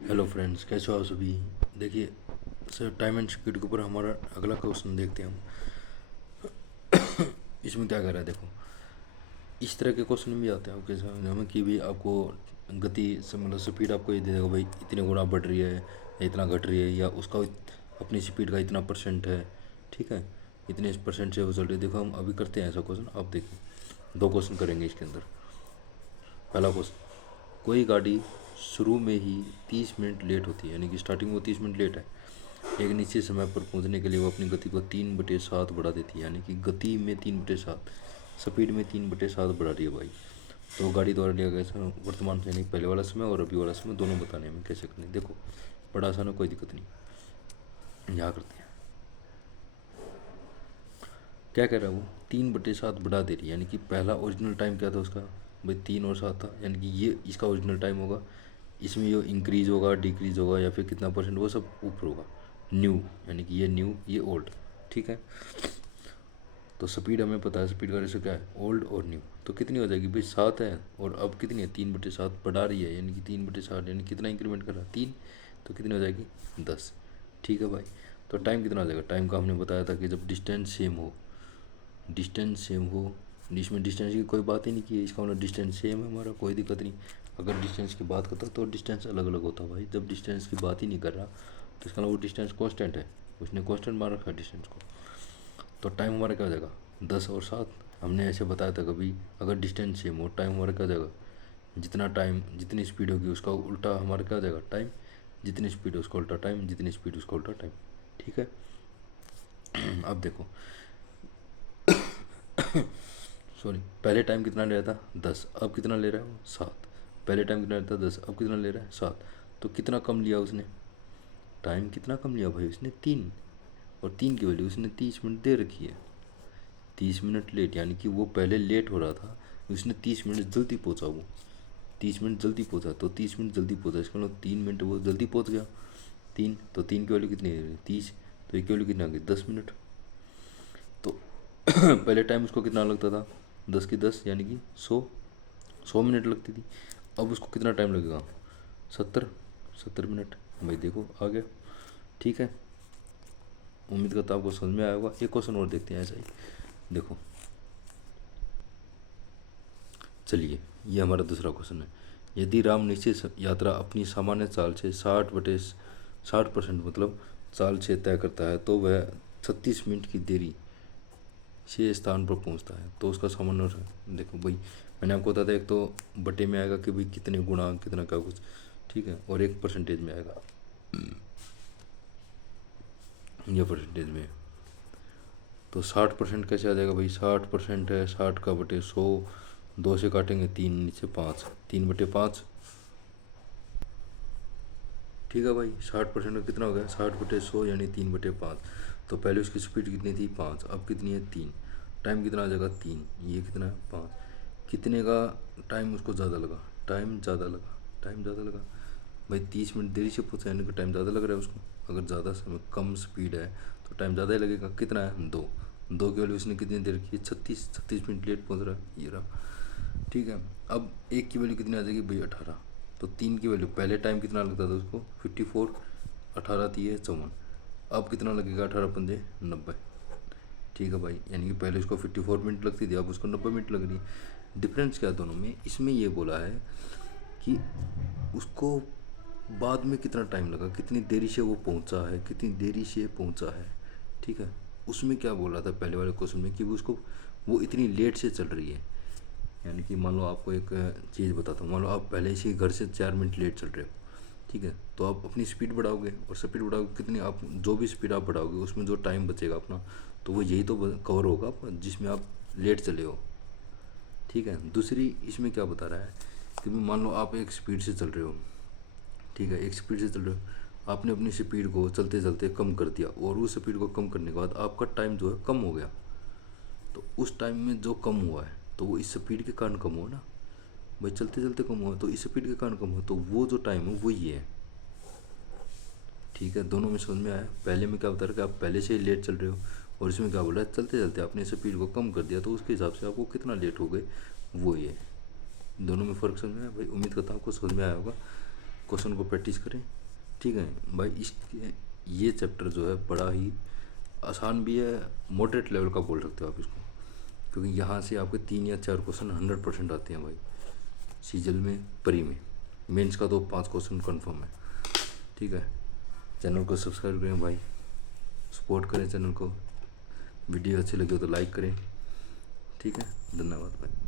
Hello friends, कैसे हो आप सभी। देखिए सर, टाइम एंड स्पीड के ऊपर हमारा अगला क्वेश्चन देखते हैं हम। इसमें क्या कर रहा है देखो, इस तरह के क्वेश्चन भी आते हैं आपके सामने में कि भी आपको गति से मतलब स्पीड आपको ये दे देगा भाई, इतने गुना बढ़ रही है या इतना घट रही है, या उसका अपनी स्पीड का इतना परसेंट है। ठीक है, इतने परसेंट से वो चल रही है। देखो हम अभी करते हैं ऐसा क्वेश्चन, आप देखिए दो क्वेश्चन करेंगे इसके अंदर। पहला क्वेश्चन, कोई गाड़ी शुरू में ही 30 मिनट लेट होती है, यानी कि स्टार्टिंग में वो 30 मिनट लेट है। एक निश्चित समय पर पहुंचने के लिए वो अपनी गति को 3/7 बढ़ा देती है, यानी कि गति में 3/7, स्पीड में 3/7 बढ़ा रही है भाई। तो गाड़ी द्वारा लिया गया समय वर्तमान यानी पहले वाला समय और अभी वाला समय दोनों बताने में कैसे करनी, देखो बड़ा आसान है, कोई दिक्कत नहीं। यहाँ करते हैं, क्या कह रहा है वो 3/7 बढ़ा दे रही है, यानी कि पहला ओरिजिनल टाइम क्या था उसका भाई, 3 और 7 था, यानी कि ये इसका ओरिजिनल टाइम होगा। इसमें जो इंक्रीज होगा डिक्रीज होगा या फिर कितना परसेंट वो सब ऊपर होगा। न्यू, यानी कि ये न्यू ये ओल्ड। ठीक है, तो स्पीड हमें पता है, स्पीड का रेशो क्या है, ओल्ड और न्यू। तो कितनी हो जाएगी भाई, 7 है और अब कितनी है, 3/7 बढ़ा रही है, यानी कि 3/7 यानी कितना इंक्रीमेंट कर रहा है, 3। तो कितनी हो जाएगी, 10। ठीक है भाई, तो टाइम कितना हो जाएगा, टाइम का हमने बताया था कि जब डिस्टेंस सेम हो, डिस्टेंस सेम हो, इसमें डिस्टेंस की कोई बात ही नहीं की है, इसका मतलब डिस्टेंस सेम है हमारा, कोई दिक्कत नहीं। अगर डिस्टेंस की बात करता तो डिस्टेंस अलग अलग होता भाई, जब डिस्टेंस की बात ही नहीं कर रहा तो इसका मतलब वो डिस्टेंस कांस्टेंट है, उसने कांस्टेंट मान रखा है डिस्टेंस को। तो टाइम हमारा क्या हो जाएगा, 10 और 7। हमने ऐसे बताया था कभी, अगर डिस्टेंस सेम हो टाइम हमारा क्या हो जाएगा, जितना टाइम जितनी स्पीड होगी उसका उल्टा हमारा क्या हो जाएगा टाइम, जितनी स्पीड है उसका उल्टा टाइम, जितनी स्पीड उसका उल्टा टाइम। ठीक है, अब देखो, सॉरी, पहले टाइम कितना ले रहा था 10, अब कितना ले रहा है वो 7। पहले टाइम कितना ले रहा था 10, अब कितना ले रहा है 7। तो कितना कम लिया उसने, टाइम कितना कम लिया भाई उसने, 3। और 3 की वैल्यू उसने 30 मिनट दे रखी है। 30 मिनट लेट, यानी कि वो पहले लेट हो रहा था, उसने 30 मिनट जल्दी पहुंचा वो, 30 मिनट जल्दी पहुंचा, तो 30 मिनट जल्दी पहुंचा, इसका मतलब 3 मिनट वो जल्दी पहुंच गया। 3, तो 3 की वैल्यू कितनी है 30, तो ये की वैल्यू कितनी आ गई 10 मिनट। तो पहले टाइम उसको कितना लगता था, 10 की 10 यानी कि 100 मिनट लगती थी। अब उसको कितना टाइम लगेगा, 70 मिनट। भाई देखो आ गया। ठीक है, उम्मीद करता हूँ आपको समझ में आया होगा। एक क्वेश्चन और देखते हैं ऐसा ही, देखो चलिए, ये हमारा दूसरा क्वेश्चन है। यदि राम निश्चित यात्रा अपनी सामान्य चाल से 60% मतलब चाल से तय करता है, तो वह 36 मिनट की देरी से स्थान पर पहुंचता है, तो उसका सामान्य, देखो भाई मैंने आपको बताया था, एक तो बटे में आएगा कि भाई कितने गुणा कितना क्या कुछ, ठीक है, और एक परसेंटेज में आएगा, या परसेंटेज में। तो 60% कैसे आ जाएगा भाई, 60% है 60 का बटे 100, 2 से काटेंगे 3, नीचे 5, 3/5। ठीक है भाई, 60% का कितना हो गया, 60/100 यानी 3/5। तो पहले उसकी स्पीड कितनी थी 5, अब कितनी है 3। टाइम कितना आ जाएगा 3, ये कितना है 5। कितने का टाइम उसको ज़्यादा लगा, टाइम ज़्यादा लगा, टाइम ज़्यादा लगा भाई, 30 मिनट देरी से पूछा, यानी कि टाइम ज़्यादा लग रहा है उसको। अगर ज़्यादा समय कम स्पीड है तो टाइम ज़्यादा ही लगेगा। कितना है 2, 2 की वैल्यू उसने कितनी देर की है 36 मिनट लेट पहुँच रहा है, ये रहा। ठीक है, अब एक की वैल्यू कितनी आ जाएगी भाई 18। तो 3 की वैल्यू, पहले टाइम कितना लगता था उसको 54, 18 थी है 54, अब कितना लगेगा 18×5 90। ठीक है भाई, यानी कि पहले उसको 54 मिनट लगती थी, अब उसको 90 मिनट लग रही है। डिफरेंस क्या है दोनों में, इसमें ये बोला है कि उसको बाद में कितना टाइम लगा, कितनी देरी से वो पहुंचा है, कितनी देरी से पहुंचा है। ठीक है, उसमें क्या बोल रहा था पहले वाले क्वेश्चन में कि वो उसको वो इतनी लेट से चल रही है। यानी कि मान लो आपको एक चीज़ बताता हूँ, मान लो आप पहले से ही घर से 4 मिनट लेट चल रहे हो, ठीक है, तो आप अपनी स्पीड बढ़ाओगे, और स्पीड बढ़ाओगे कितनी, आप जो भी स्पीड आप बढ़ाओगे उसमें जो टाइम बचेगा अपना, तो वो यही तो कवर होगा जिसमें आप लेट चले हो। ठीक है, दूसरी इसमें क्या बता रहा है कि मान लो आप एक स्पीड से चल रहे हो, ठीक है, एक स्पीड से चल रहे हो, आपने अपनी स्पीड को चलते चलते कम कर दिया, और उस स्पीड को कम करने के बाद आपका टाइम जो है कम हो गया। तो उस टाइम में जो कम हुआ है तो वो इस स्पीड के कारण कम हुआ ना भाई, चलते चलते कम हुआ, तो इस स्पीड के कारण कम हुआ, तो वो जो टाइम है वो ये है। ठीक है, दोनों में समझ में आया। पहले में क्या बता रहा है कि आप पहले से ही लेट चल रहे हो, और इसमें क्या बोल रहा है, चलते चलते आपने स्पीड को कम कर दिया, तो उसके हिसाब से आपको कितना लेट हो गए वो ये। दोनों में फ़र्क समझ में आया भाई, उम्मीद करता हूँ आपको समझ में आया होगा। क्वेश्चन को प्रैक्टिस करें। ठीक है भाई, इस ये चैप्टर जो है बड़ा ही आसान भी है, मॉडरेट लेवल का बोल सकते हो आप इसको, क्योंकि यहाँ से आपके 3 या 4 क्वेश्चन 100% आते हैं भाई सीजल में, परी में। मेंस का तो 5 क्वेश्चन कन्फर्म है। ठीक है, चैनल को सब्सक्राइब करें भाई, सपोर्ट करें चैनल को। वीडियो अच्छी लगी हो तो लाइक करें। ठीक है, धन्यवाद भाई।